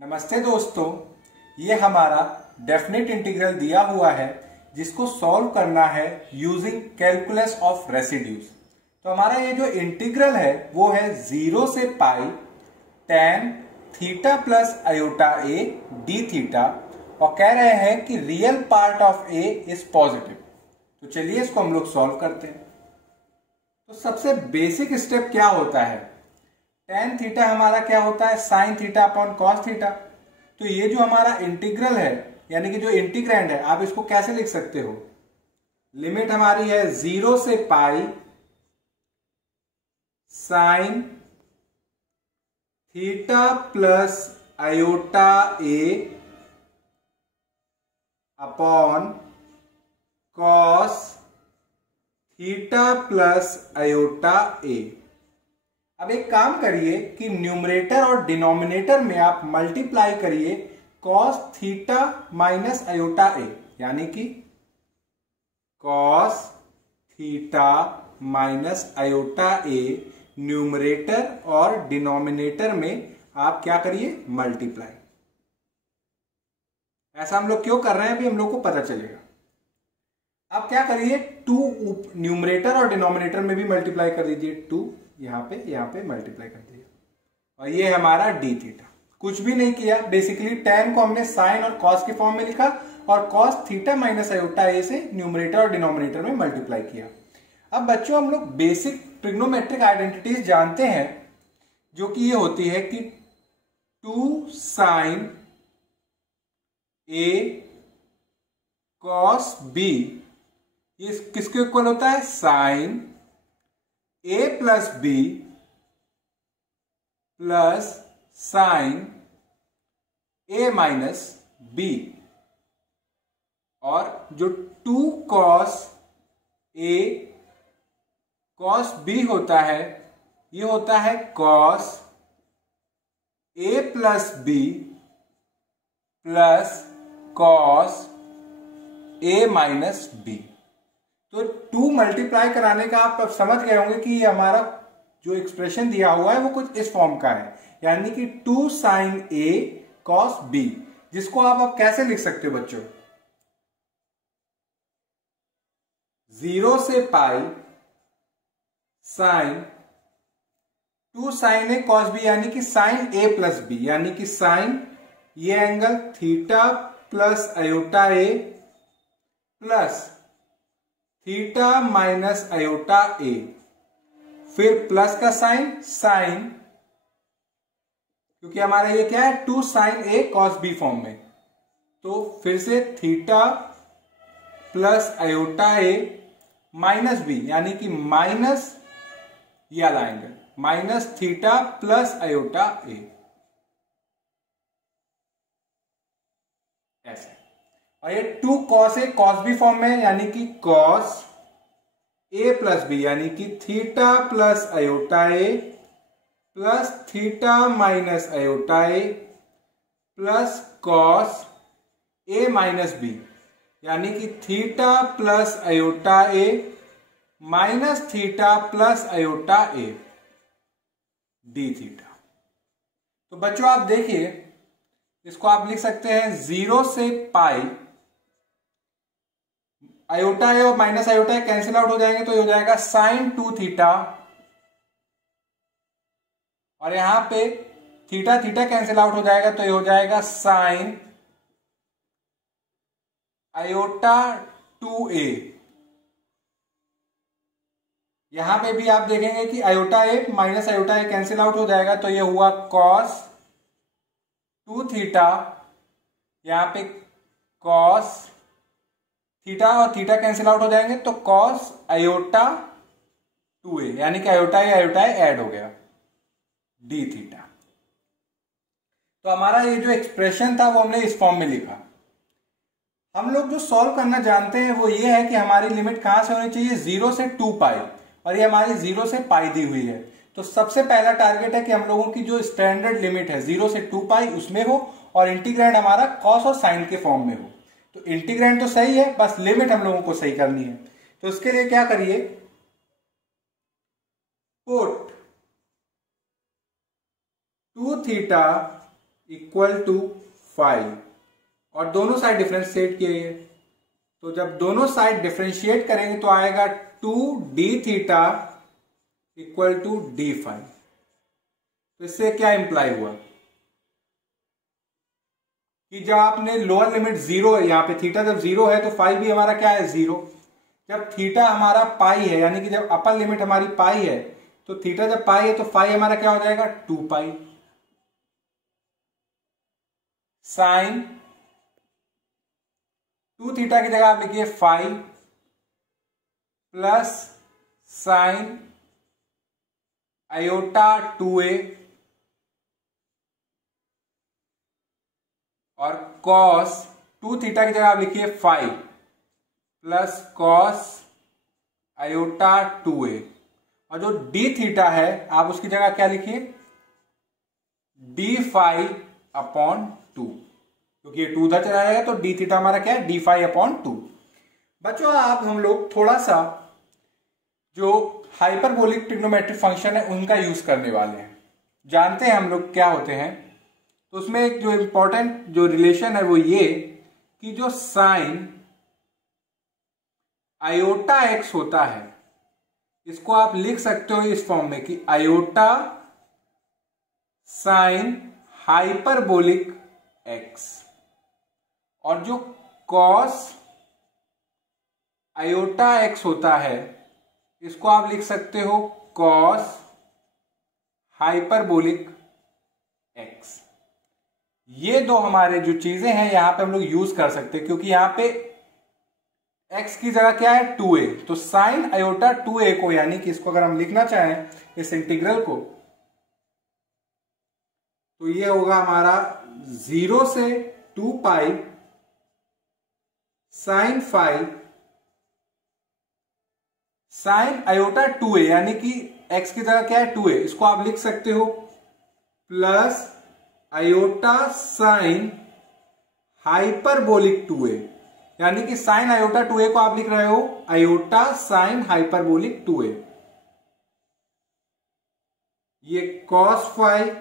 नमस्ते दोस्तों, ये हमारा डेफिनेट इंटीग्रल दिया हुआ है जिसको सॉल्व करना है यूजिंग कैलकुलस ऑफ रेसिड्यूज। तो हमारा ये जो इंटीग्रल है वो है 0 से पाई tan theta plus iota a D theta और कह रहे हैं कि real part of A is positive. तो चलिए इसको हम लोग सॉल्व करते हैं। तो सबसे बेसिक स्टेप क्या होता है, tan थीटा हमारा क्या होता है sin theta upon cos theta. तो ये जो हमारा इंटीग्रल है यानी कि जो इंटीग्रैंड है आप इसको कैसे लिख सकते हो, लिमिट हमारी है 0 से pi sin theta plus iota a upon cos theta plus iota a. अब एक काम करिए कि न्यूमरेटर और डिनोमिनेटर में आप मल्टीप्लाई करिए cos थीटा माइनस आयोटा ए, यानी कि cos थीटा माइनस आयोटा ए न्यूमरेटर और डिनोमिनेटर में आप क्या करिए मल्टीप्लाई। ऐसा हम लोग क्यों कर रहे हैं अभी हम लोग को पता चलेगा। आप क्या करिए 2 न्यूमरेटर और डिनोमिनेटर में भी मल्टीप्लाई कर दीजिए, 2 यहां पे मल्टीप्लाई कर दिया और ये हमारा डी थीटा। कुछ भी नहीं किया, बेसिकली tan को हमने साइन और cos के फॉर्म में लिखा और cos थीटा माइनस आयोटा ए से न्यूमरेटर और डिनोमिनेटर में मल्टीप्लाई किया। अब बच्चों हम लोग बेसिक ट्रिग्नोमेट्रिक आइडेंटिटीज जानते हैं जो कि ये होती है कि 2 sin a cos b ये किसके इक्वल होता है, sine a plus B plus sine a minus B, और जो 2 cos a cos b होता है ये होता है cos a plus B plus cos a minus B. तो 2 मल्टीप्लाई कराने का आप समझ गए होंगे कि ये हमारा जो एक्सप्रेशन दिया हुआ है वो कुछ इस फॉर्म का है, यानी कि 2 sin a cos b, जिसको आप कैसे लिख सकते हो बच्चों, 0 से pi sin 2 sin a cos b यानी कि sin a प्लस b, यानी कि sin ये angle theta plus iota a plus theta minus iota ए, फिर प्लस का साइन साइन, क्योंकि हमारा ये क्या है 2 sin a cos b form में, तो फिर से theta plus iota a minus b, यानी कि माइनस ये वाला angle minus theta plus iota a, ऐसे। और ये 2 cos a cos b form में, यानी कि cos a प्लस बी, यानी कि theta plus iota a plus theta minus iota a plus cos a minus b, यानी कि theta plus iota a minus theta plus iota a D theta. तो बच्चों आप देखिए इसको आप लिख सकते हैं 0 से पाई आयोटा है और माइनस आयोटा है कैंसिल आउट हो जाएंगे, तो ये हो जाएगा साइन 2 थीटा, और यहां पे थीटा थीटा कैंसिल आउट हो जाएगा तो ये हो जाएगा साइन आयोटा 2a। यहां पे भी आप देखेंगे कि iota a minus iota A cancel out हो जाएगा तो ये हुआ cos 2 थीटा, यहां पे cos थीटा और थीटा कैंसिल आउट हो जाएंगे तो cos आयोटा 2a, यानी कि आयोटा ए ऐड हो गया डी थीटा। तो हमारा ये जो एक्सप्रेशन था वो हमने इस फॉर्म में लिखा। हम लोग जो सॉल्व करना जानते हैं वो ये है कि हमारी लिमिट कहां से होनी चाहिए, 0 से 2 पाई, और ये हमारी 0 से पाई दी हुई है। तो सबसे पहला टारगेट है कि हम लोगों की जो स्टैंडर्ड लिमिट है 0 से 2 पाई उसमें हो और इंटीग्रैंड हमारा कॉस और साइन के फॉर्म में हो। तो इंटीग्रैंड तो सही है, बस लिमिट हम लोगों को सही करनी है। तो उसके लिए क्या करिए, पुट 2 थीटा इक्वल टू 5 और दोनों साइड डिफरेंशिएट किए गए। तो जब दोनों साइड डिफरेंशिएट करेंगे तो आएगा 2d theta equal to d5। तो इससे क्या इंप्लाई हुआ कि जब आपने लोअर लिमिट 0 है, यहां पे थीटा जब 0 है तो फाई भी हमारा क्या है 0। जब थीटा हमारा पाई है, यानी कि जब अपर लिमिट हमारी पाई है, तो थीटा जब पाई है तो फाई हमारा क्या हो जाएगा 2 पाई। साइन 2 थीटा की जगह आप लिखिए 5 प्लस साइन आयोटा 2a और कॉस 2 थीटा की जगह आप लिखिए 5 प्लस कॉस आयोटा 2a और जो d थीटा है आप उसकी जगह क्या लिखिए d5 अपॉन 2, क्योंकि ये 2 उधर चला जाएगा तो d थीटा हमारा क्या है d5 अपॉन 2। बच्चों अब हम लोग थोड़ा सा जो हाइपरबोलिक ट्रिग्नोमेट्रिक फंक्शन है उनका यूज करने वाले हैं। जानते हैं हम लोग क्या होते हैं। तो उसमें एक जो इंपॉर्टेंट जो रिलेशन है वो ये कि जो साइन आयोटा एक्स होता है इसको आप लिख सकते हो इस फॉर्म में कि आयोटा साइन हाइपरबोलिक एक्स, और जो कॉस आयोटा एक्स होता है इसको आप लिख सकते हो कॉस हाइपरबोलिक एक्स। ये दो हमारे जो चीजें हैं यहां पे हम लोग यूज कर सकते हैं, क्योंकि यहां पे x की जगह क्या है 2a, तो साइन आयोटा 2a को, यानी कि इसको अगर हम लिखना चाहें इस इंटीग्रल को, तो ये होगा हमारा 0 से 2 pi sine 5 sign iota 2a, यानी कि x की जगह क्या है 2a, इसको आप लिख सकते हो plus iota sine hyperbolic 2a, यानी कि साइन आयोटा 2a को आप लिख रहे हो आयोटा साइन हाइपरबोलिक 2a। ये cos 5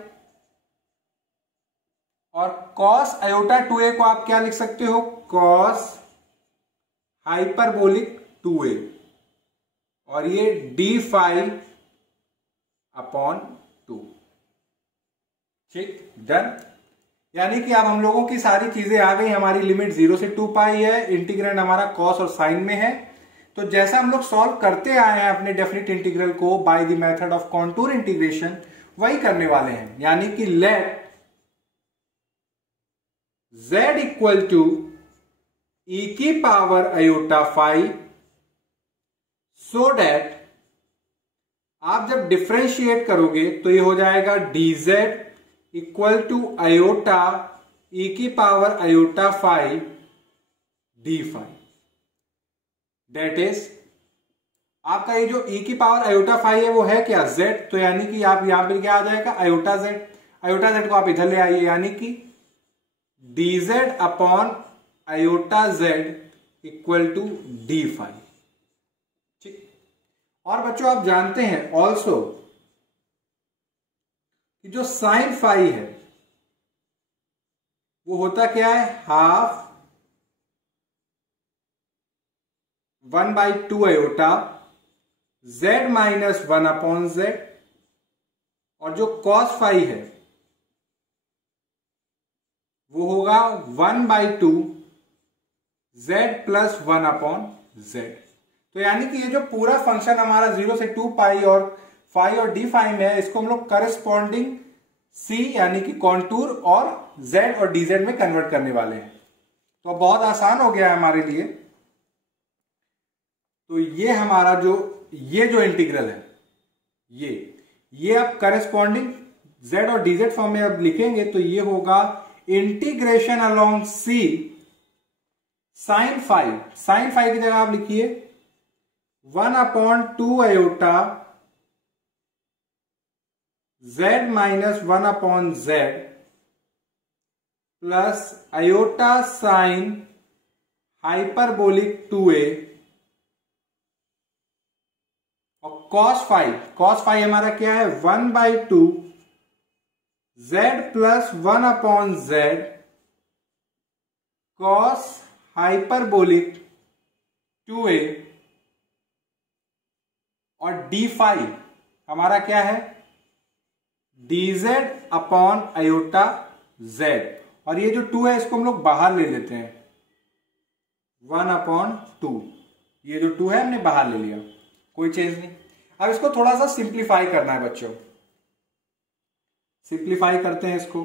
और cos आयोटा 2a को आप क्या लिख सकते हो cos हाइपरबोलिक 2a, और ये d5 अपॉन 2। ठीक, डन। यानी कि अब हम लोगों की सारी चीजें आ गई। हमारी लिमिट 0 से 2 पाई है, इंटीग्रेंड हमारा कॉस और साइन में है। तो जैसा हम लोग सॉल्व करते आए हैं अपने डेफिनेट इंटीग्रल को by the method of contour integration, वही करने वाले हैं। यानी कि let z equal to e की पावर आयोटा 5 सो डैट आप जब डिफरेंशिएट करोगे तो ये हो जाएगा dz equal to iota e की power iota 5 d5। That is आपका ये जो e की पावर आयोटा 5 है वो है क्या z, तो यानी कि आप यहां पर क्या आ जाएगा आयोटा z। आयोटा z को आप इधर ले आइए, यानी कि dz upon iota z equal to d5। ठीक, और बच्चों आप जानते हैं ऑल्सो कि जो साइन 5 है वो होता क्या है half 1/2 iota z minus 1 upon z, और जो cos 5 है वो होगा 1/2 z प्लस 1 अपॉन z। तो यानी कि ये जो पूरा फंक्शन हमारा 0 से 2 पाई और 5 और d5 में है, इसको हम लोग करस्पॉन्डिंग c यानी कि कॉन्टूर और z और dz में कन्वर्ट करने वाले हैं। तो बहुत आसान हो गया है हमारे लिए। तो ये हमारा ये जो इंटीग्रल है ये आप करस्पॉन्डिंग z और dz फॉर्म में अब लिखेंगे तो ये होगा इंटीग्रेशन अलोंग c साइन 5 की जगह आप लिखिए 1/2 iota z minus 1 upon z plus iota sine hyperbolic 2a और cos 5 हमारा क्या है 1/2 z plus 1/z cos hyperbolic 2a और डी फाई हमारा क्या है, dz अपॉन आयोटा z, और ये जो 2 है इसको हम लोग बाहर ले लेते हैं, 1/2, ये जो 2 है हमने बाहर ले लिया, कोई चेंज नहीं। अब इसको थोड़ा सा सिंप्लीफाई करना है बच्चों, सिंप्लीफाई करते हैं इसको,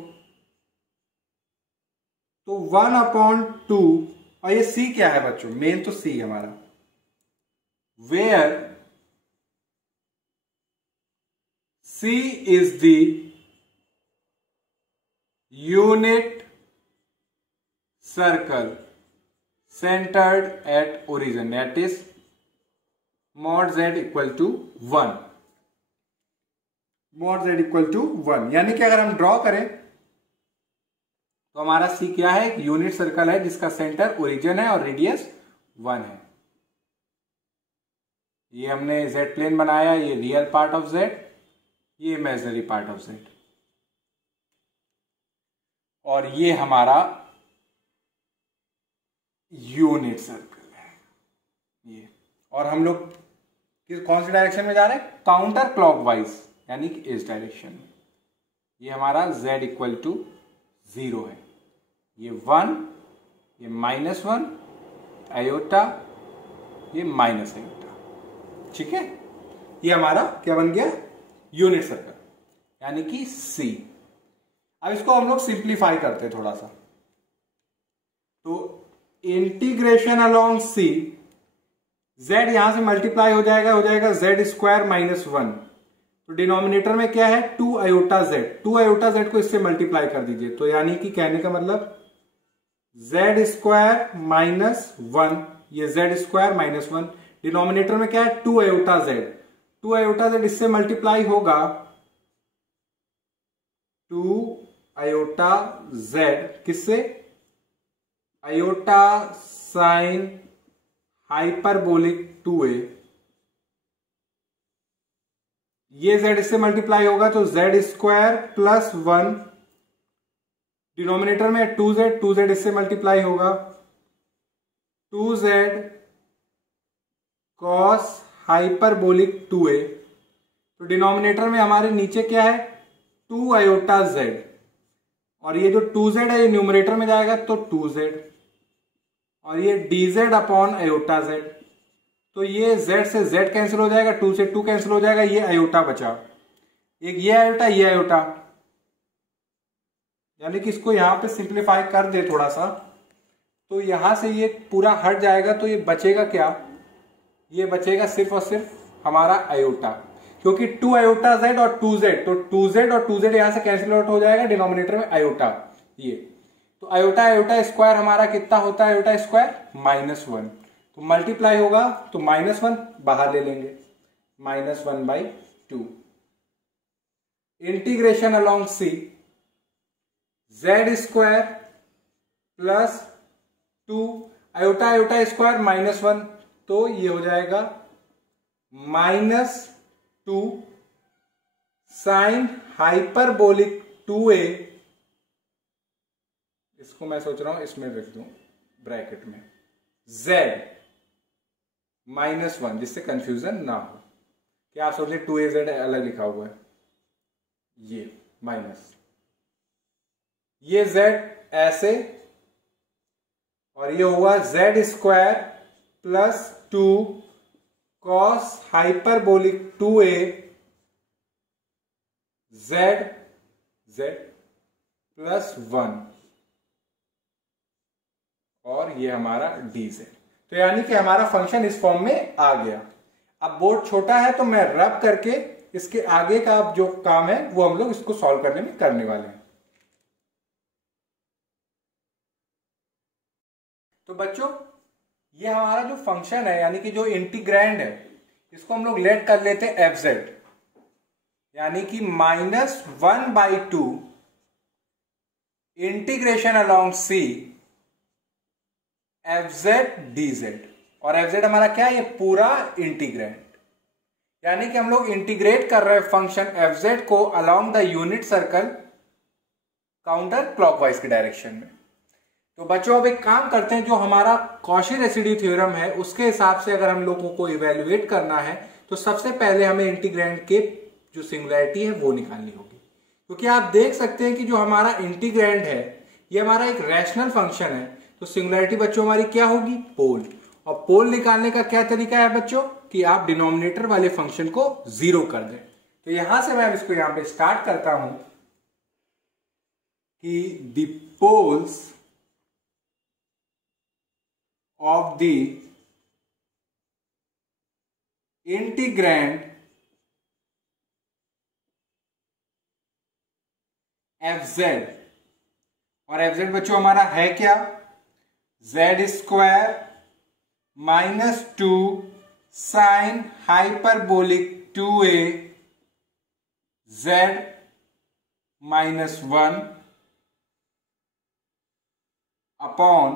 तो 1/2, और ये c क्या है बच्चों, मेन तो c हमारा, where c is the unit circle centered at origin, that is mod z equal to 1, mod z equal to 1, यानी कि अगर हम ड्रॉ करें तो हमारा c क्या है, एक यूनिट सर्कल है जिसका सेंटर ओरिजिन है और रेडियस 1 है। ये हमने z प्लेन बनाया, ये रियल पार्ट ऑफ z, ये इमेजिनरी पार्ट ऑफ z, और ये हमारा यूनिट सर्कल है ये, और हम लोग कौन सी डायरेक्शन में जा रहे हैं, काउंटर क्लॉकवाइज, यानी कि इस डायरेक्शन में। ये हमारा z इक्वल टू 0 है, ये 1, ये -1 आयोटा, ये माइनस आयोटा, ठीक है। ये हमारा क्या बन गया, यूनिट सर्कल, यानी कि c। अब इसको हम लोग सिंप्लीफाई करते हैं थोड़ा सा, तो इंटीग्रेशन अलोंग c, z यहां से मल्टीप्लाई हो जाएगा z स्क्वायर -1, तो डिनोमिनेटर में क्या है 2 आयोटा z, 2 आयोटा z को इससे मल्टीप्लाई कर दीजिए, तो यानी कि कहने का मतलब z स्क्वायर -1, ये z स्क्वायर -1, डिनोमिनेटर में क्या है 2 आयोटा z, 2 आयोटा z इससे मल्टीप्लाई होगा 2 आयोटा z किससे, आयोटा साइन हाइपरबोलिक 2a, ये z इससे मल्टीप्लाई होगा तो z स्क्वायर प्लस 1, डिनोमिनेटर में 2z इससे मल्टीप्लाई होगा 2z कॉस हाइपरबोलिक 2a, तो डिनोमिनेटर में हमारे नीचे क्या है 2 आयोटा z, और ये जो 2z है ये न्यूमरेटर में जाएगा तो 2z, और ये dz अपॉन आयोटा z, तो ये z से z कैंसिल हो जाएगा, 2 से 2 कैंसिल हो जाएगा, ये आयोटा बचा, एक ये आयोटा, यानी कि इसको यहां पे सिंप्लीफाई कर दे थोड़ा सा, तो यहां से ये पूरा हट जाएगा, तो ये बचेगा क्या, ये बचेगा सिर्फ और सिर्फ हमारा आयोटा, क्योंकि 2 आयोटा z और 2z, तो 2z और 2z यहां से कैंसिल आउट हो जाएगा, डिनोमिनेटर में आयोटा, ये तो आयोटा स्क्वायर हमारा कितना होता है, आयोटा स्क्वायर -1, तो मल्टीप्लाई होगा तो -1 बाहर ले लेंगे, -1/2, integration along c, z square plus 2 iota square -1, तो ये हो जाएगा -2 साइन हाइपरबोलिक 2a, इसको मैं सोच रहा हूं इसमें रख दूं ब्रैकेट में, z -1, जिससे कंफ्यूजन ना हो, क्या आप सोच रहे 2az अलग लिखा हुआ है, ये माइनस, ये z ऐसे, और ये हुआ z square plus 2 cos hyperbolic 2a z plus 1, और ये हमारा dz, तो यानी कि हमारा फंक्शन इस फॉर्म में आ गया। अब बोर्ड छोटा है तो मैं रब करके इसके आगे का जो काम है वो हम लोग इसको सॉल्व करने में करने वाले हैं। तो बच्चों ये हमारा जो फंक्शन है, यानी कि जो इंटीग्रैंड है, इसको हम लोग लेट कर लेते हैं fz, यानी कि -1/2 integration along c fz dz, और fz हमारा क्या है, ये पूरा इंटीग्रैंड, यानी कि हम लोग इंटीग्रेट कर रहे हैं फंक्शन fz को along the unit circle counter clockwise के डायरेक्शन में। तो बच्चों अब एक काम करते हैं, जो हमारा कॉची रेसिड्यू थ्योरम है उसके हिसाब से अगर हम लोगों को इवेल्युएट करना है तो सबसे पहले हमें इंटीग्रैंड के जो सिंगुलैरिटी है वो निकालनी होगी, क्योंकि आप देख सकते हैं कि जो हमारा इंटीग्रैंड है ये हमारा एक रैशनल फंक्शन है, तो सिंगुलैरिटी बच्चों हमारी क्या होगी, पोल। और पोल निकालने का क्या तरीका है बच्चों कि आप डिनोमिनेटर वाले फंक्शन को 0 कर दें। तो यहां से मैं इसको यहां पे स्टार्ट करता हूं कि the poles of the integrand fz, और fz बच्चों हमारा है क्या, z² minus 2 sine hyperbolic 2a z minus 1 upon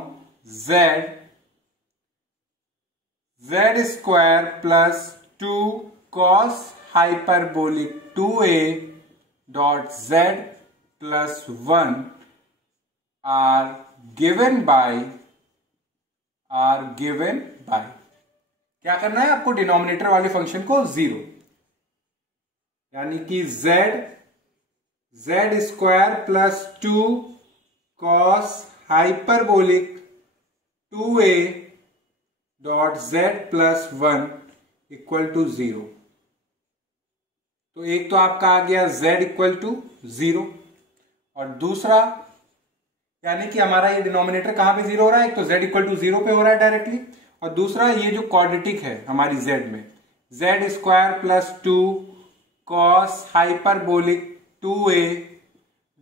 z² plus 2 cos hyperbolic 2a dot z plus 1 are given by क्या करना है आपको, डिनोमिनेटर वाले फंक्शन को 0, यानी कि z² plus 2 cos hyperbolic 2a dot z plus 1 equal to 0। तो एक तो आपका आ गया z इक्वल टू 0, और दूसरा यानी कि हमारा ये डिनोमिनेटर कहां पे 0 हो रहा है, एक तो z इक्वल टू 0 पे हो रहा है डायरेक्टली, और दूसरा ये जो क्वाड्रेटिक है हमारी z में, z² plus 2 cos hyperbolic 2a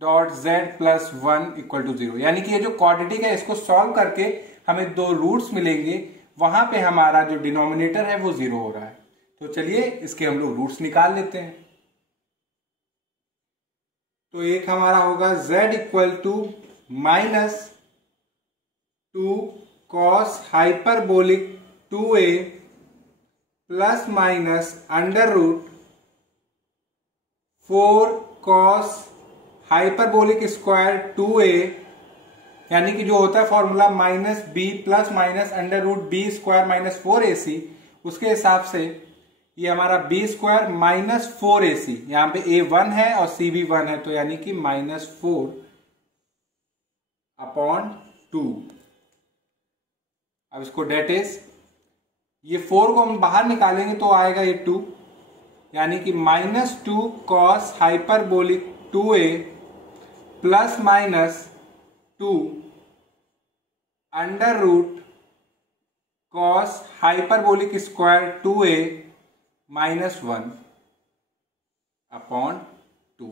dot z plus 1 equal to 0, यानी कि ये जो क्वाड्रेटिक है इसको सॉल्व करके हमें 2 रूट्स मिलेंगे, वहां पे हमारा जो डिनोमिनेटर है वो 0 हो रहा है। तो चलिए इसके हम लोग रूट्स निकाल लेते हैं। तो एक हमारा होगा z equal to minus 2 cos hyperbolic 2a plus minus under root 4 cos hyperbolic square 2a, यानी कि जो होता है formula minus b plus minus under root b square minus 4ac, उसके हिसाब से ये हमारा b² माइनस 4ac, यहां पे a 1 है और c भी 1 है, तो यानी कि माइनस 4 अपॉन 2। अब इसको डेट इज, ये 4 को हम बाहर निकालेंगे तो आएगा ये 2, यानी कि minus 2 cos hyperbolic 2a plus minus 2 under root cos hyperbolic square 2a minus 1 upon 2।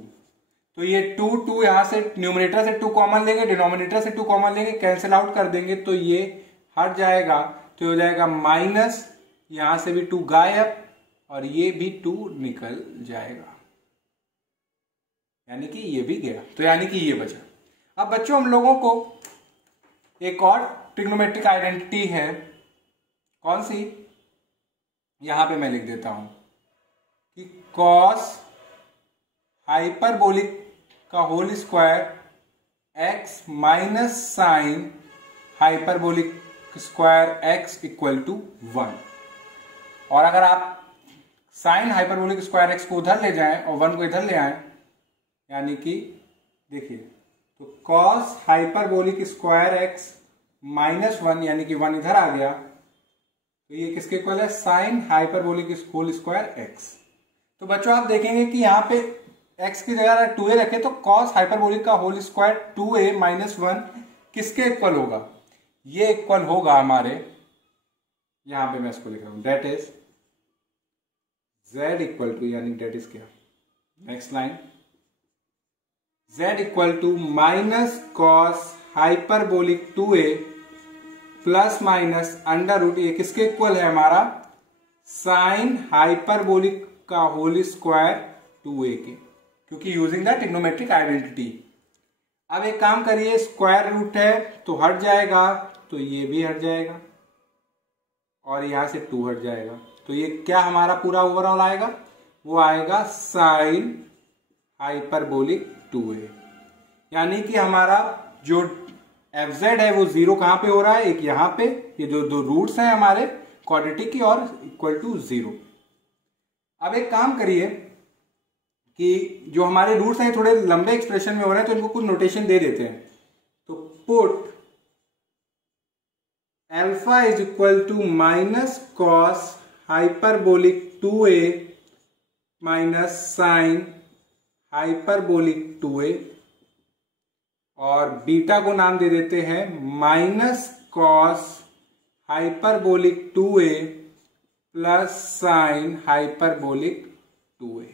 तो ये 2 यहां से न्यूमरेटर से 2 कॉमन लेंगे, डिनोमिनेटर से 2 कॉमन लेंगे, कैंसिल आउट कर देंगे तो ये हट जाएगा, तो हो जाएगा माइनस, यहां से भी 2 गायब और ये भी 2 निकल जाएगा, यानी कि ये भी गया, तो यानी कि ये बचा। अब बच्चों हम लोगों को एक और ट्रिग्नोमेट्रिक आइडेंटिटी है, कौन सी, यहां पे मैं लिख देता हूं कि कॉस हाइपरबोलिक का whole square x minus sine hyperbolic square x equal to 1। और अगर आप साइन हाइपरबोलिक स्क्वायर x को उधर ले जाएं और 1 को इधर ले आए, यानी कि देखिए, तो cos hyperbolic square x minus 1, यानी कि 1 इधर आ गया, तो ये किसके इक्वल है, sine hyperbolic whole square x। तो बच्चों आप देखेंगे कि यहाँ पे x की जगह 2a रखे तो कॉस हाइपरबोलिक का होल स्क्वायर 2a माइनस 1 किसके इक्वल होगा, ये इक्वल होगा हमारे, यहां पे मैं इसको लिख रहा हूं, that is z equal to, यानी डेट इज क्या, next line, z equal to minus cos hyperbolic 2a plus minus under root, ये किसके इक्वल है हमारा, साइन हाइपरबोलिक का होल स्क्वायर 2a के, क्योंकि यूजिंग द ट्रिग्नोमेट्रिक आइडेंटिटी। अब एक काम करिए, स्क्वायर रूट है तो हट जाएगा, तो ये भी हट जाएगा और यहां से 2 हट जाएगा, तो ये क्या हमारा पूरा ओवरऑल आएगा, वो आएगा साइन हाइपरबोलिक 2a। यानी कि हमारा जो एफ जेड है वो 0 कहां पे हो रहा है, एक यहां पे, ये जो दो रूट्स हैं हमारे क्वाड्रेटिक की, और इक्वल टू 0। अब एक काम करिए कि जो हमारे रूट्स हैं थोड़े लंबे एक्सप्रेशन में हो रहे हैं, तो इनको कुछ नोटेशन दे देते हैं। तो put alpha is equal to minus cos hyperbolic 2a minus sine hyperbolic 2a, और बीटा को नाम दे देते हैं minus cos hyperbolic 2a plus sine hyperbolic 2a।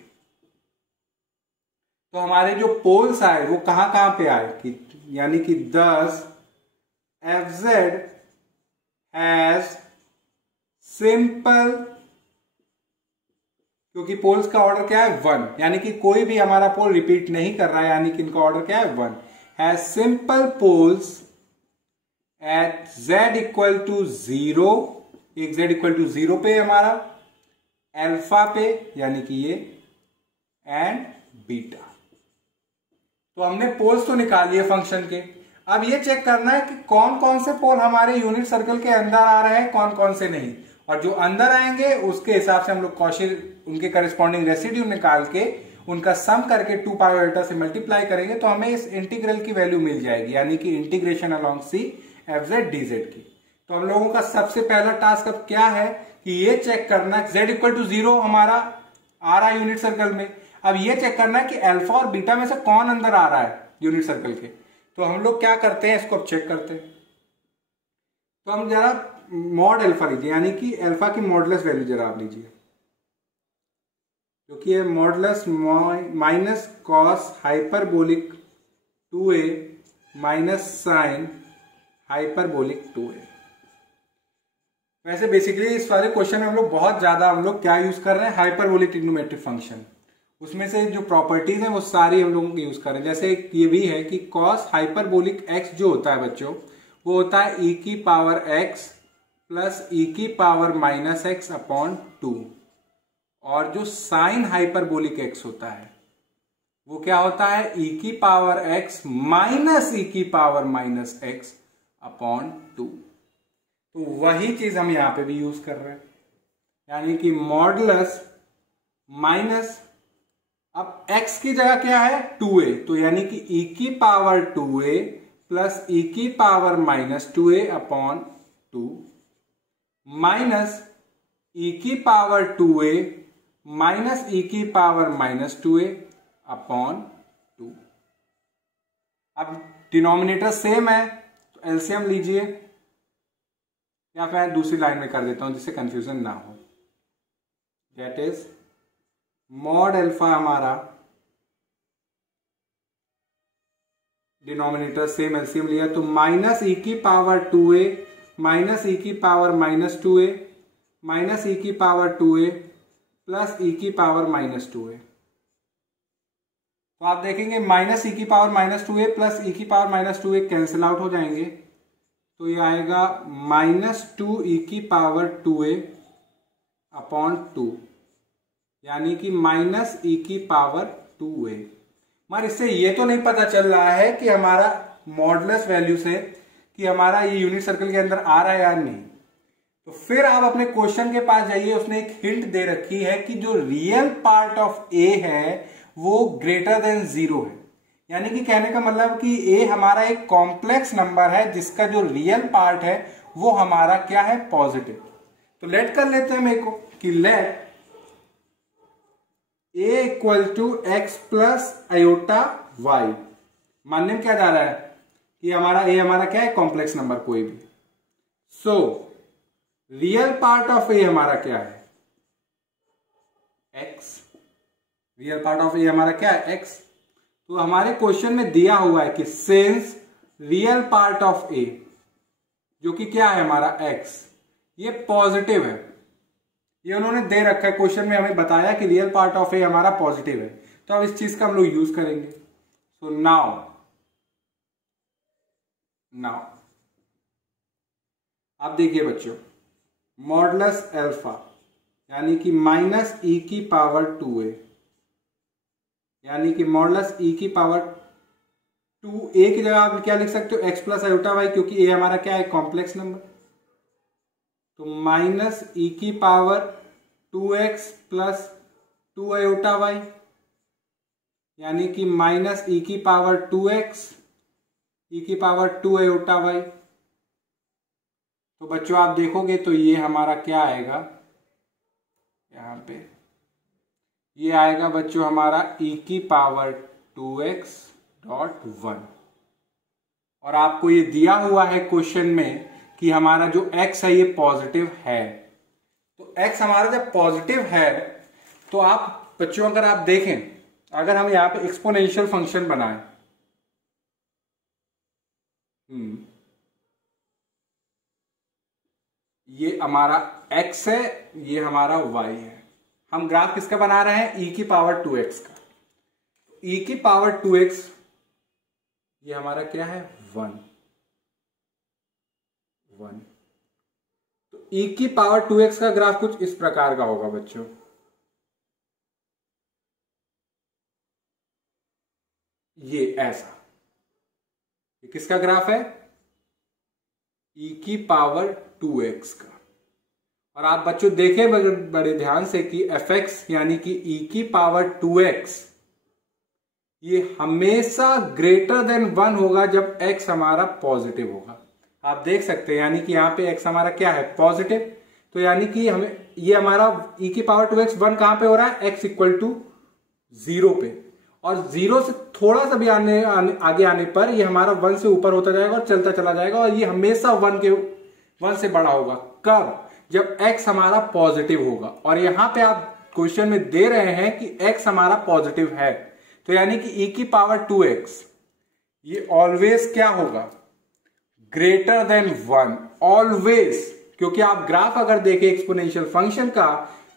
तो हमारे जो पोल्स आए वो कहां कहां पे आए, कि यानी कि 10 एफ जेड हैज सिंपल, क्योंकि पोल्स का ऑर्डर क्या है 1, यानी कि कोई भी हमारा पोल रिपीट नहीं कर रहा है, यानी कि इनका ऑर्डर क्या है 1, has simple poles at z equal to 0, एक z इक्वल टू 0 पे हमारा, अल्फा पे यानी कि ये, एंड बीटा। तो हमने पोल्स तो निकाल लिए फंक्शन के। अब ये चेक करना है कि कौन कौन से पोल हमारे यूनिट सर्कल के अंदर आ रहे हैं, कौन कौन से नहीं, और जो अंदर आएंगे उसके हिसाब से हम लोग कॉची उनके करस्पॉन्डिंग रेसिड्यू निकाल के उनका सम करके 2 पाई डेल्टा से मल्टीप्लाई करेंगे, तो हमें इस इंटीग्रल की वैल्यू मिल जाएगी, यानी कि integration along C F Z D Z की। तो हम लोगों का सबसे पहला टास्क अब क्या है कि ये चेक करना, z इक्वल टू 0 हमारा आ रहा है यूनिट सर्कल में। अब ये चेक करना है कि अल्फा और बीटा में से कौन अंदर आ रहा है यूनिट सर्कल के। तो हम लोग क्या करते हैं, इसको अब चेक करते हैं। तो हम जरा मॉड अल्फा लीजिए, यानी कि अल्फा की मॉडुलस वैल्यू जरा आप लीजिए, जो कि है modulus minus cos hyperbolic 2a minus sine hyperbolic 2a। वैसे बेसिकली इस वाले क्वेश्चन में हम लोग बहुत ज्यादा हम लोग क्या यूज कर रहे हैं, हाइपरबोलिक ट्रिग्नोमेट्रिक फंक्शन, उसमें से जो प्रॉपर्टीज हैं वो सारी हम लोगों को यूज कर रहे हैं। जैसे ये भी है कि कॉस हाइपरबोलिक x जो होता है बच्चों, वो होता है e की पावर x प्लस e की पावर माइनस x अपॉन 2, और जो साइन हाइपरबोलिक x होता है वो क्या होता है, e की पावर x माइनस e की पावर माइनस x अपॉन 2। तो वही चीज हम यहां पे भी यूज कर रहे हैं, यानी कि मॉडुलस माइनस, अब x की जगह क्या है 2a, तो यानी कि e की पावर 2a प्लस e की power minus 2a upon 2 minus e की पावर 2a माइनस e की पावर माइनस 2a अपॉन 2। अब डिनोमिनेटर सेम है तो एलसीएम लीजिए, या फिर दूसरी लाइन में कर देता हूं जिससे कंफ्यूजन ना हो। दैट इज मॉड अल्फा हमारा डिनोमिनेटर सेम, एलसीएम लिया तो माइनस ई की पावर 2a माइनस ई की पावर माइनस 2a माइनस ई की पावर 2a प्लस ई की पावर माइनस 2a। तो आप देखेंगे माइनस ई की पावर माइनस 2a प्लस ई की power minus 2a cancel out हो जाएंगे, तो ये आएगा माइनस 2 ई की पावर 2a अपॉन 2, यानी कि माइनस ई की पावर 2a। मगर इससे ये तो नहीं पता चल रहा है कि हमारा मॉडुलस वैल्यू से कि हमारा ये यूनिट सर्कल के अंदर आ रहा है या नहीं। तो फिर आप अपने क्वेश्चन के पास जाइए, उसने एक हिंट दे रखी है कि जो रियल पार्ट ऑफ a है वो ग्रेटर देन 0 है, यानी कि कहने का मतलब कि a हमारा एक कॉम्प्लेक्स नंबर है जिसका जो रियल पार्ट है वो हमारा क्या है, पॉजिटिव। तो लेट कर लेते हैं मेरे को कि let a equal to X plus iota Y. मानने में क्या जा रहा है कि हमारा a हमारा क्या है, कॉम्प्लेक्स नंबर कोई भी। So real part of a हमारा क्या है, x। Real part of a हमारा क्या है, x। तो हमारे क्वेश्चन में दिया हुआ है कि since real part of a जो कि क्या है हमारा x, ये पॉजिटिव है, ये उन्होंने दे रखा है क्वेश्चन में, हमें बताया कि रियल पार्ट ऑफ a हमारा पॉजिटिव है, तो अब इस चीज का हम लोग यूज करेंगे। सो नाउ आप देखिए बच्चों, मॉडुलस अल्फा यानी कि माइनस ई की पावर 2a, यानी कि मॉडुलस ई की पावर 2 ए की जगह आप क्या लिख सकते हो, एक्स प्लस आयोटा वाई, क्योंकि ए हमारा क्या है, कॉम्प्लेक्स नंबर। तो माइनस ई की power 2x plus 2 iota Y, यानी कि माइनस ई की पावर 2x ई की पावर 2 आयोटा वाई। तो बच्चों आप देखोगे तो ये हमारा क्या आएगा, यहां पे ये आएगा बच्चों हमारा e की पावर 2x डॉट 1। और आपको ये दिया हुआ है क्वेश्चन में कि हमारा जो x है ये पॉजिटिव है। तो x हमारा जब पॉजिटिव है तो आप बच्चों अगर आप देखें, अगर हम यहां पे एक्सपोनेंशियल फंक्शन बनाएं, ये हमारा x है, ये हमारा y है। हम ग्राफ किसका बना रहे हैं, e की पावर 2x का। e की पावर 2x ये हमारा क्या है, 1। तो e की पावर 2x का ग्राफ कुछ इस प्रकार का होगा बच्चों। ये ऐसा, ये किसका ग्राफ है, e की पावर 2x का। और आप बच्चों देखें बड़े ध्यान से कि fx यानी कि e की पावर 2x ये हमेशा ग्रेटर देन 1 होगा जब x हमारा पॉजिटिव होगा। आप देख सकते हैं, यानी कि यहां पे x हमारा क्या है, पॉजिटिव। तो यानी कि हमें ये हमारा e की पावर 2x 1 कहां पे हो रहा है, x इक्वल टू 0 पे। और 0 से थोड़ा सा भी आगे आने पर ये हमारा 1 से ऊपर होता जाएगा और चलता चला जाएगा, और ये हमेशा 1 से बड़ा होगा। कब, जब x हमारा पॉजिटिव होगा। और यहां पे आप क्वेश्चन में दे रहे हैं कि x हमारा पॉजिटिव है, तो यानी कि e की पावर 2x ये ऑलवेज क्या होगा, ग्रेटर देन 1, ऑलवेज। क्योंकि आप ग्राफ अगर देखें एक्सपोनेंशियल फंक्शन का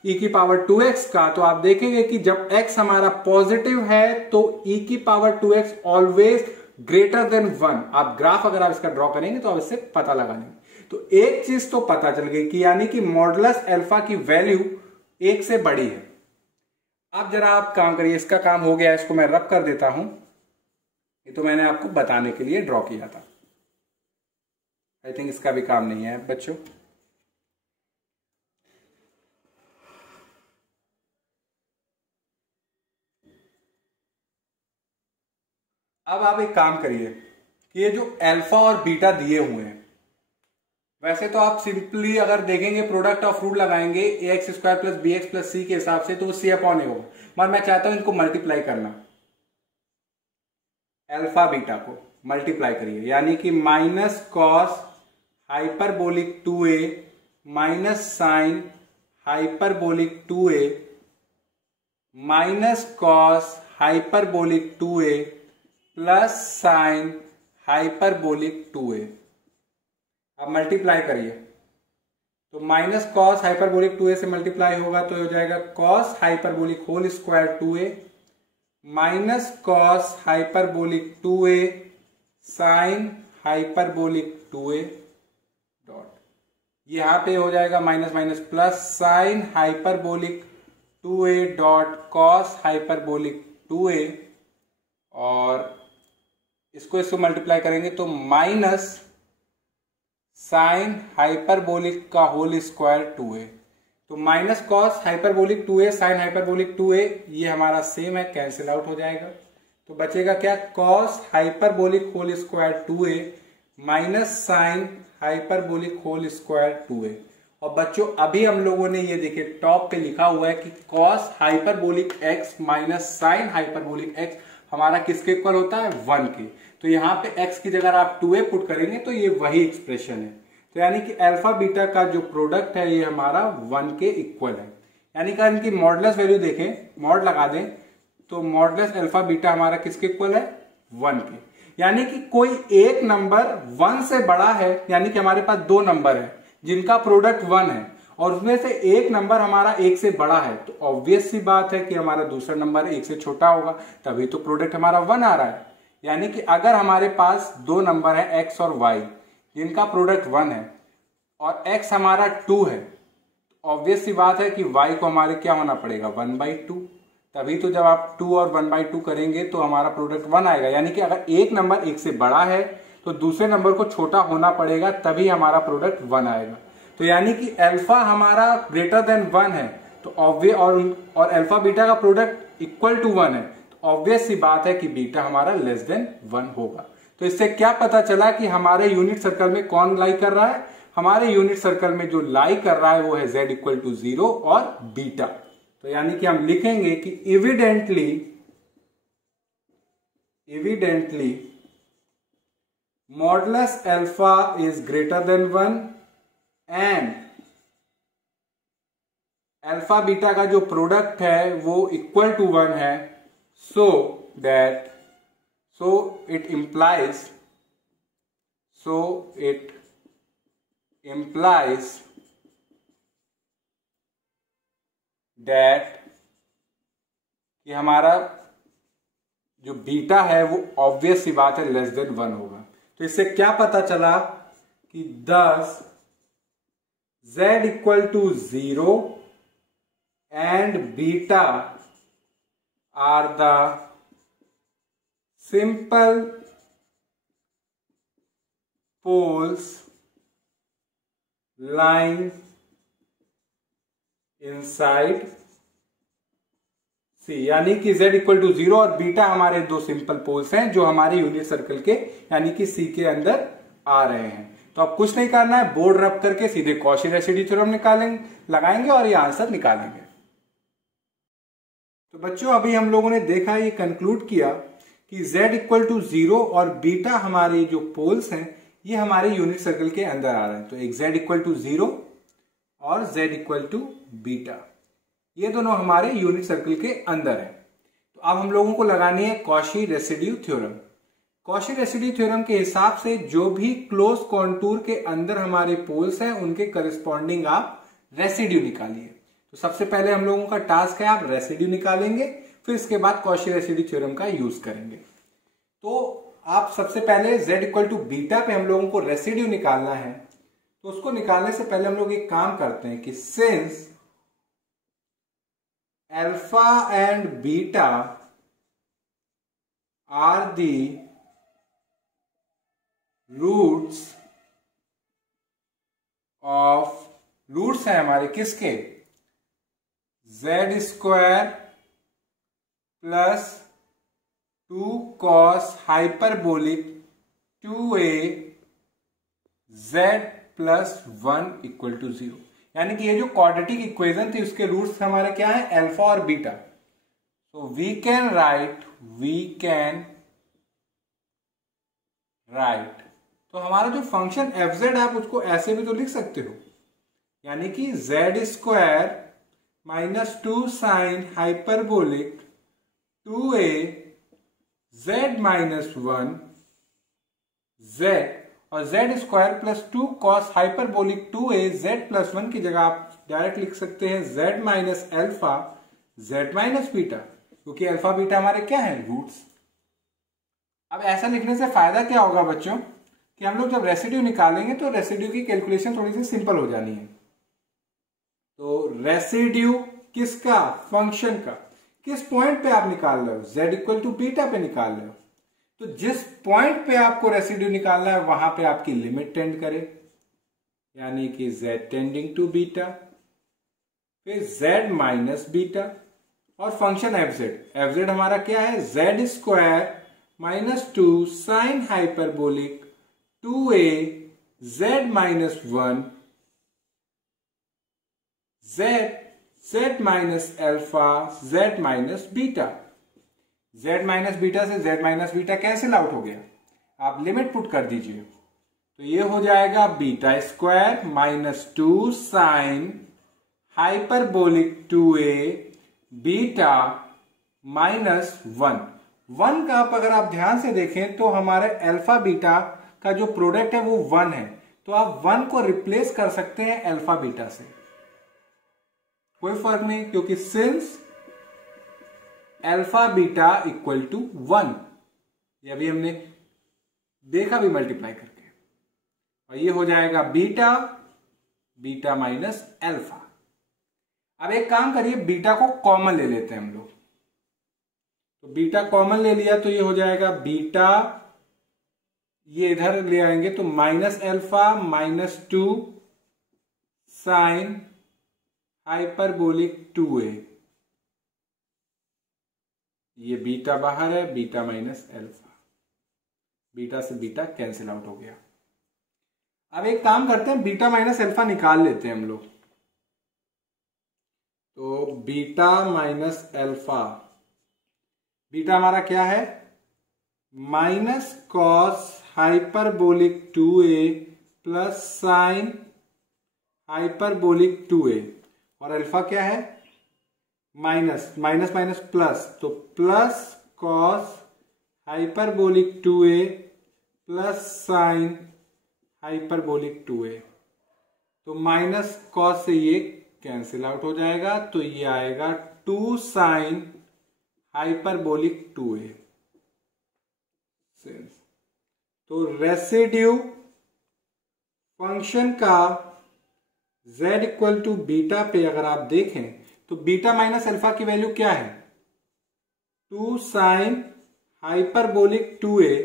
e की पावर 2x का, तो आप देखेंगे कि जब x हमारा पॉजिटिव है तो e की power 2x always greater than 1। आप ग्राफ अगर आप इसका ड्रॉ करेंगे तो आप इससे पता लगा लेंगे। तो एक चीज तो पता चल गई कि यानी कि मॉडुलस अल्फा की वैल्यू 1 से बड़ी है। अब जरा आप काम करिए, इसका काम हो गया, इसको मैं रब कर देता हूं। ये तो मैंने आपको बताने के लिए ड्रॉ किया था। आई थिंक इसका भी काम नहीं है बच्चों। अब आप एक काम करिए कि ये जो अल्फा और बीटा दिए हुए हैं, वैसे तो आप सिंपली अगर देखेंगे प्रोडक्ट ऑफ रूट लगाएंगे ax square plus b x plus c के हिसाब से, तो वो c अपॉन ए होगा। मगर मैं चाहता हूं इनको मल्टीप्लाई करना, अल्फा बीटा को मल्टीप्लाई करिए, यानी कि minus cos hyperbolic 2a minus sine hyperbolic 2a minus cos hyperbolic 2a plus sine hyperbolic 2a। अब मल्टीप्लाई करिए, तो माइनस कॉस हाइपरबोलिक 2a से मल्टीप्लाई होगा तो हो जाएगा cos hyperbolic whole square 2a minus cos hyperbolic 2a sine hyperbolic 2a dot, यहां पे हो जाएगा minus minus plus sine hyperbolic 2a dot cos hyperbolic 2a, और इसको मल्टीप्लाई करेंगे तो माइनस साइन हाइपरबोलिक का होल स्क्वायर 2a। तो minus cos hyperbolic 2a sine hyperbolic 2a ये हमारा सेम है, कैंसिल आउट हो जाएगा। तो बचेगा क्या, cos hyperbolic whole square 2a minus sine hyperbolic whole square 2a। और बच्चों अभी हम लोगों ने ये देखिए टॉप पे लिखा हुआ है कि cos hyperbolic x minus sine hyperbolic x हमारा किसके इक्वल होता है, 1 के। तो यहाँ पे x की जगह आप 2a पुट करेंगे तो ये वही एक्सप्रेशन है। तो यानी कि अल्फा बीटा का जो प्रोडक्ट है ये हमारा 1 के इक्वल है। यानी कि इनकी मॉडुलस वैल्यू देखें, मॉड लगा दें तो मॉडुलस अल्फा बीटा हमारा किसके इक्वल है, 1 के। यानी कि कोई एक नंबर 1 से बड़ा है, यानी कि हमारे पास 2 नंबर है जिनका प्रोडक्ट 1 है और उसमें से एक नंबर हमारा 1 से बड़ा है, तो ऑब्वियस सी बात है कि हमारा दूसरा नंबर 1 से छोटा होगा, तभी तो प्रोडक्ट हमारा 1 आ रहा है। यानी कि अगर हमारे पास 2 नंबर है x और y जिनका प्रोडक्ट 1 है और x हमारा 2 है, तो ऑब्वियस सी बात है कि y को हमारे क्या होना पड़ेगा, 1/2। तभी तो जब आप 2 और 1/2 करेंगे तो हमारा प्रोडक्ट 1 आएगा। यानी कि अगर एक नंबर एक से बड़ा है तो दूसरे नंबर को छोटा होना पड़ेगा, तभी हमारा प्रोडक्ट 1 आएगा। तो यानी कि अल्फा हमारा ग्रेटर देन 1 है तो ऑब्वियस, और अल्फा बीटा का प्रोडक्ट इक्वल टू 1 है तो ऑब्वियस सी बात है कि बीटा हमारा लेस देन 1 होगा। तो इससे क्या पता चला कि हमारे यूनिट सर्कल में कौन लाई कर रहा है? हमारे यूनिट सर्कल में जो लाई कर रहा है वो है z इक्वल टू 0 और बीटा। तो यानी कि हम लिखेंगे कि evidently modulus alpha is greater than 1 and alpha beta का जो प्रोडक्ट है वो इक्वल टू 1 है, so it implies that कि हमारा जो बीटा है वो ऑब्वियस सी बात है लेस देन 1 होगा। तो इससे क्या पता चला कि thus z equal to 0 and beta are the simple poles lying inside C। यानी कि z इक्वल टू 0 और बीटा हमारे दो सिंपल पोल्स हैं जो हमारे यूनिट सर्कल के यानी कि C के अंदर आ रहे हैं। तो अब कुछ नहीं करना है, बोर्ड रब करके सीधे कॉची रेसिड्यू थ्योरम लगाएंगे और ये आंसर निकालेंगे। तो बच्चों अभी हम लोगों ने देखा, ये कंक्लूड किया कि z इक्वल टू 0 और बीटा हमारे जो पोल्स हैं ये हमारे यूनिट सर्कल के अंदर आ रहे हैं। तो एक z इक्वल टू 0 और z इक्वल टू बीटा, ये दोनों हमारे यूनिट सर्कल के अंदर है। तो अब हम लोगों को लगानी है Cauchy residue theorem. Cauchy residue theorem के हिसाब से जो भी क्लोज कॉन्टूर के अंदर हमारे पोल्स हैं उनके करस्पॉन्डिंग आप रेसिड्यू निकालिए। तो सबसे पहले हम लोगों का टास्क है आप रेसिड्यू निकालेंगे, फिर इसके बाद कॉची रेसिड्यू थ्योरम का यूज करेंगे। तो आप सबसे पहले z इक्वल टू बीटा पे हम लोगों को रेसिड्यू निकालना है। तो उसको निकालने से पहले हम लोग एक काम करते हैं कि since alpha and beta are the roots है हमारे किसके, z square plus 2 cos hyperbolic 2a z plus 1 equal to 0। यानी कि ये जो क्वाड्रेटिक इक्वेशन थी उसके रूट्स हमारे क्या है, अल्फा और beta. So we can write तो हमारा जो फंक्शन fz आप उसको ऐसे भी तो लिख सकते हो, यानी कि z square minus 2 sine hyperbolic 2a z minus 1 z और z square plus 2 cos hyperbolic 2a z plus 1 की जगह आप डायरेक्ट लिख सकते हैं z minus alpha z minus beta, क्योंकि अल्फा बीटा हमारे क्या है, रूट्स। अब ऐसा लिखने से फायदा क्या होगा बच्चों कि हम लोग जब रेसिड्यू निकालेंगे तो रेसिड्यू की कैलकुलेशन थोड़ी सी सिंपल हो जानी है। तो रेसिड्यू किसका, फंक्शन का, किस पॉइंट पे आप निकाल रहे हो, z इक्वल टू बीटा पे निकाल रहे हो। तो जिस पॉइंट पे आपको रेसिड्यू निकालना है वहां पे आपकी लिमिट टेंड करे, यानी कि z टेंडिंग टू बीटा, फिर z माइनस बीटा और फंक्शन fz हमारा क्या है, z square minus 2 sine hyperbolic 2a z minus 1 z minus alpha z minus beta. z minus beta से z minus beta cancel out हो गया, आप limit put कर दीजिए। तो ये हो जाएगा beta square minus 2 sine hyperbolic 2a beta minus 1 का अगर आप ध्यान से देखें तो हमारे अल्फा बीटा का जो प्रोडक्ट है वो 1 है, तो आप 1 को रिप्लेस कर सकते हैं अल्फा बीटा से, कोई फर्क नहीं, क्योंकि since alpha beta equal to 1, ये अभी हमने देखा भी मल्टीप्लाई करके, और ये हो जाएगा बीटा माइनस अल्फा। अब एक काम करिए, बीटा को कॉमन ले लेते हैं हम लोग, तो बीटा कॉमन ले लिया तो ये हो जाएगा बीटा, ये इधर ले आएंगे तो minus alpha minus 2 sine hyperbolic 2a, ये बीटा बाहर है, बीटा माइनस अल्फा, बीटा से बीटा कैंसिल आउट हो गया। अब एक काम करते हैं, बीटा माइनस अल्फा निकाल लेते हैं हम लोग। तो बीटा माइनस अल्फा, बीटा हमारा क्या है, minus cos hyperbolic 2a plus sine hyperbolic 2a, और अल्फा क्या है, माइनस माइनस माइनस प्लस, तो plus cos hyperbolic 2a plus sine hyperbolic 2a। तो माइनस कॉस से ये कैंसिल आउट हो जाएगा, तो ये आएगा 2 साइन हाइपरबोलिक 2a। तो रेसिड्यू फंक्शन का z इक्वल टू बीटा पे अगर आप देखें तो बीटा माइनस अल्फा की वैल्यू क्या है, 2 साइन हाइपरबोलिक 2a,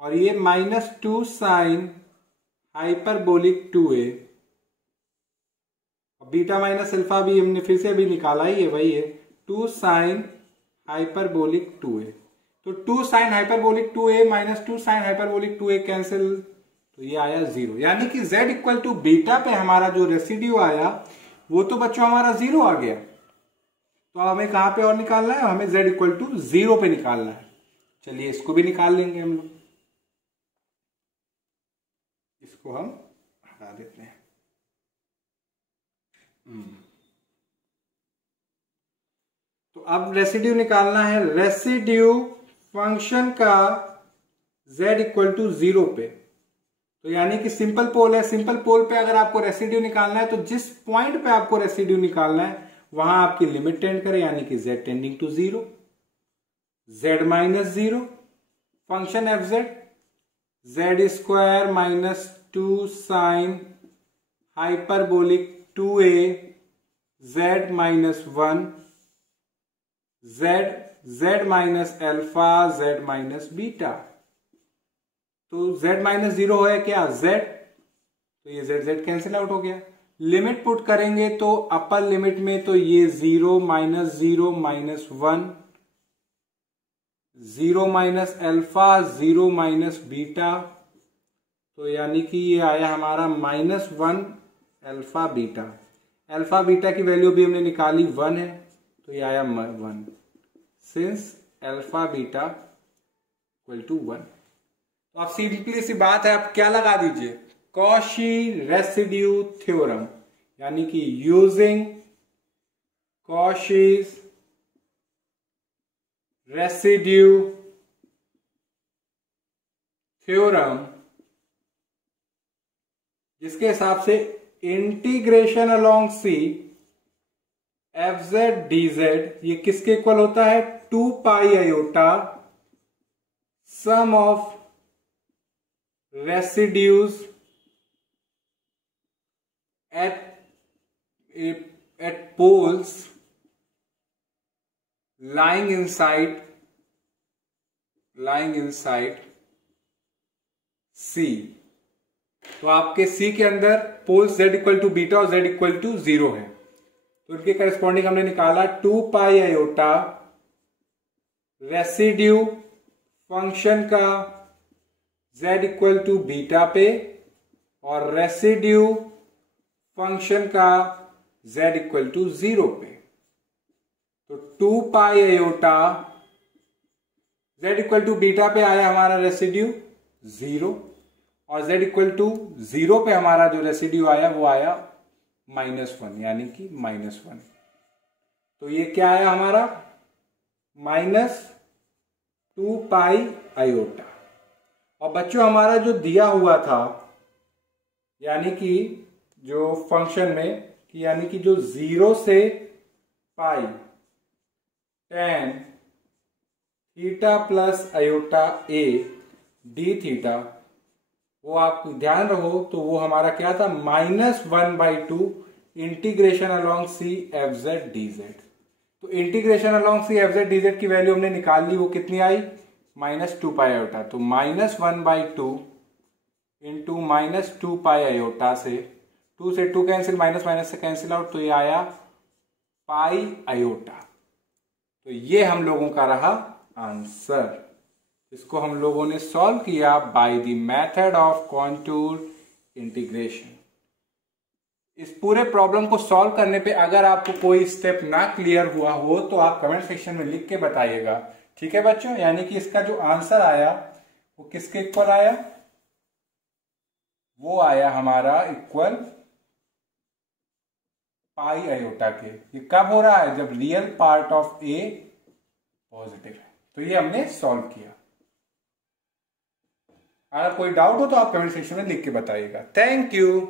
और ये minus 2 sine hyperbolic 2a। Beta minus alpha भी हमने फिर से अभी निकाला ही है, वही है 2 साइन हाइपरबोलिक 2a। तो 2 sine hyperbolic 2a minus 2 sine hyperbolic 2a cancel, तो ये आया 0, यानी कि z इक्वल टू बीटा पे हमारा जो रेसिड्यू आया वो तो बच्चों हमारा 0 आ गया। तो हमें कहां पे और निकालना है, हमें z इक्वल टू 0 पे निकालना है। चलिए इसको भी निकाल लेंगे हम लोग, इसको हम हटा देते हैं। तो अब रेसिड्यू निकालना है, रेसिड्यू फंक्शन का z इक्वल टू 0 पे, तो यानी कि सिंपल पोल है, सिंपल पोल पे अगर आपको रेसिड्यू निकालना है तो जिस पॉइंट पे आपको रेसिड्यू निकालना है वहां आपकी लिमिट टेंड करे, यानी कि z tending to 0, z minus 0, function F z square minus 2 sine hyperbolic 2a z minus 1, z minus alpha z minus beta. तो z माइनस 0 है क्या, z, तो ये z कैंसिल आउट हो गया। लिमिट पुट करेंगे तो अपर लिमिट में तो ये 0 minus 0 minus 1, 0 minus alpha 0 minus beta, तो यानी कि ये आया हमारा minus 1 alpha beta. Alpha beta की वैल्यू भी हमने निकाली 1 है, तो ये आया 1 since alpha beta equal to 1। तो आप सिंपली सी बात है, आप क्या लगा दीजिए, कॉशी रेसिड्यू थ्योरम, यानी कि यूजिंग कॉशीज रेसिड्यू थ्योरम, जिसके हिसाब से integration along C F Z D Z ये किसके इक्वल होता है, 2 pi iota sum of residues at poles lying inside C। तो आपके C के अंदर poles z equal to beta और z इक्वल टू 0 है, तो इनके करस्पॉन्डिंग हमने निकाला 2 पाई आयोटा रेसिड्यू फंक्शन का z इक्वल टू बीटा पे और रेसिड्यू फंक्शन का z इक्वल टू 0 पे। तो 2 pi iota z equal to beta पे आया हमारा रेसिड्यू 0 और z इक्वल टू 0 पे हमारा जो रेसिड्यू आया वो आया -1, यानी कि -1। तो ये क्या आया हमारा -2 पाई आयोटा। और बच्चों हमारा जो दिया हुआ था, यानी कि जो फंक्शन में कि यानी कि जो 0 से पाई tan theta plus iota a D theta, वो आप ध्यान रहो तो वो हमारा क्या था, -1/2 integration along C F Z D z. तो integration along c F Z D Z की वैल्यू हमने निकाल ली, वो कितनी आई -2 पाई आयोटा। तो -1/2 इंटू -2 पाई आयोटा से 2 से 2 कैंसिल, माइनस माइनस से कैंसिल आउट, तो ये आया पाई आयोटा। तो ये हम लोगों का रहा आंसर। इसको हम लोगों ने सॉल्व किया bye the method of contour integration. इस पूरे प्रॉब्लम को सॉल्व करने पे अगर आपको कोई स्टेप ना क्लियर हुआ हो तो आप कमेंट सेक्शन में लिख के बताइएगा, ठीक है बच्चों। यानी कि इसका जो आंसर आया वो किसके इक्वल आया, वो आया हमारा इक्वल पाई आयोटा के। ये कब हो रहा है, जब real part of A positive है। तो ये हमने सॉल्व किया। अगर कोई डाउट हो तो आप कमेंट सेक्शन में लिख के बताइएगा। Thank you.